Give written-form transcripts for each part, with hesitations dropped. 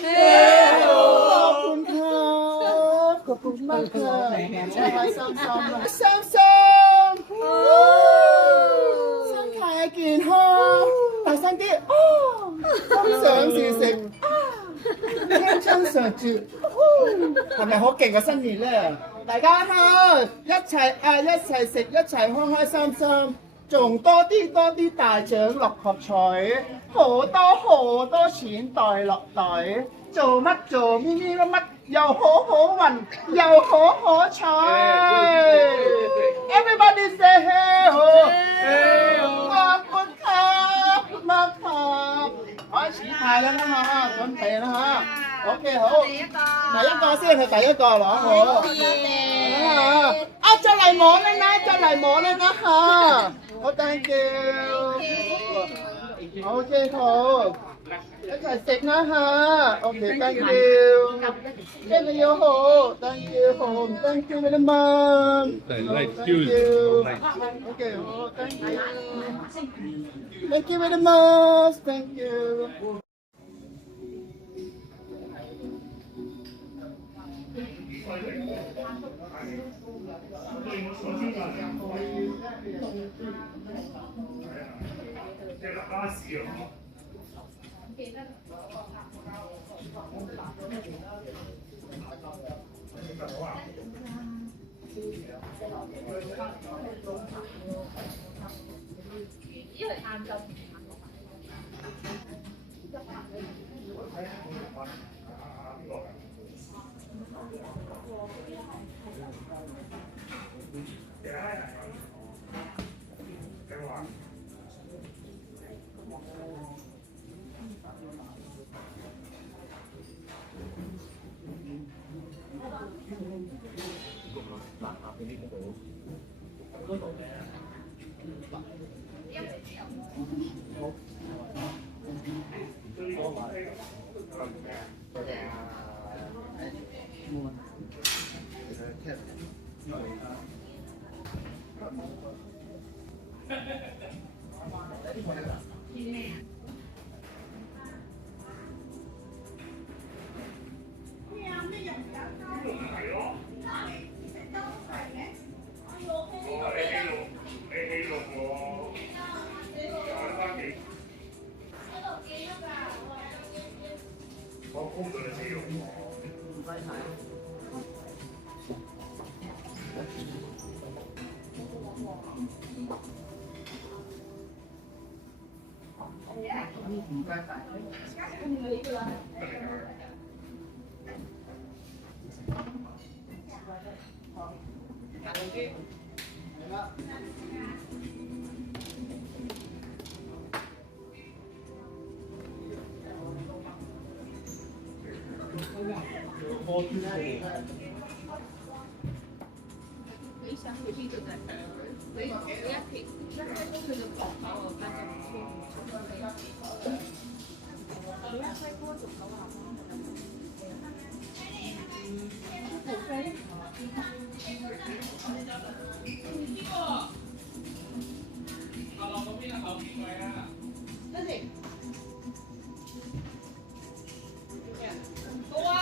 เฮ้ขอบคุณครับขอบคุณมากครับซ้ำขายกินห้าแต่ซ้ำที่天生上住，係咪好勁嘅新年咧？大家好，一齊食，一齊開開心心，仲多啲大獎六合彩，好多錢袋落袋，做乜乜，又好運，又好彩。Everybody say hey ขอบคุณครับมากครับ開始派啦嚇，準備啦嚇。OK 好，第一個先係第一個攞好。啊，就嚟摸啦嚇，好 thank you。OK 好，一齊食啦嚇。OK thank you。一個要好 ，thank you 好 ，thank you very much。Thank you。OK 好 ，thank you。Thank you very much. Thank you. 因為晏晝。唔該晒。你想回去就在你一撇，佢就講我發現你一西哥做到啊！無非阿樂嗰邊後邊位啊！跟住到啊！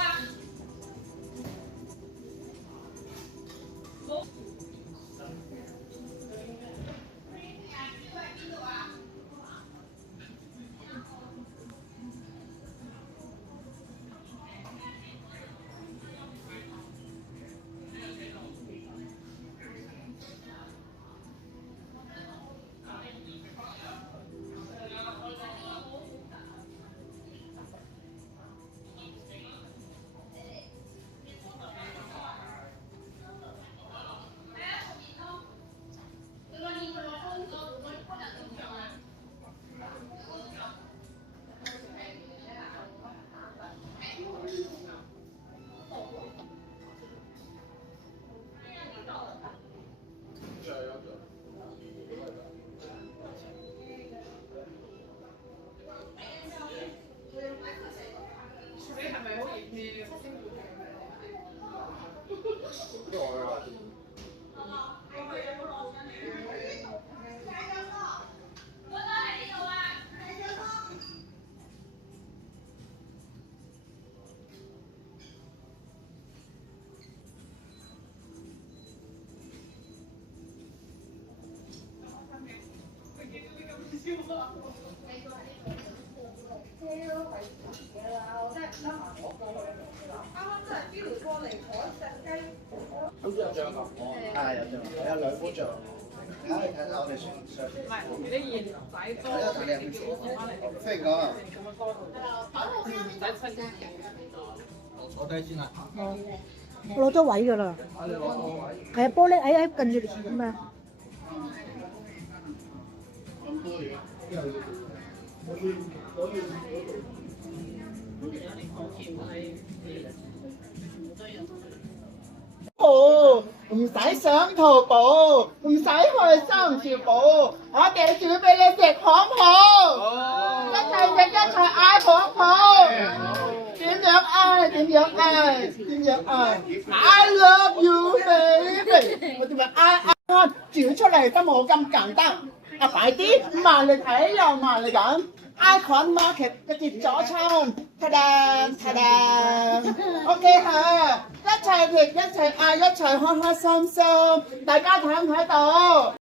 係有隻，有兩幅像。睇下我哋上唔係你啲現仔多，飛哥，唔使親戚。坐低先啦。我攞咗位㗎啦。係啊，玻璃喺近住咁咩？哦，唔使上淘寶，唔使去三條寶，我哋煮俾你食好唔好？一齊食一齊嗌好唔好？點樣嗌？點樣嗌？點樣嗌 ？I love you baby， 我點樣嗌？煮出嚟都冇咁簡單，啊快啲，慢嚟睇又慢嚟講。Icon Market 嘅節咗餐，ta da ta da，OK 嚇，一齊食一齊嗌一齊開開心心，大家睇唔睇到？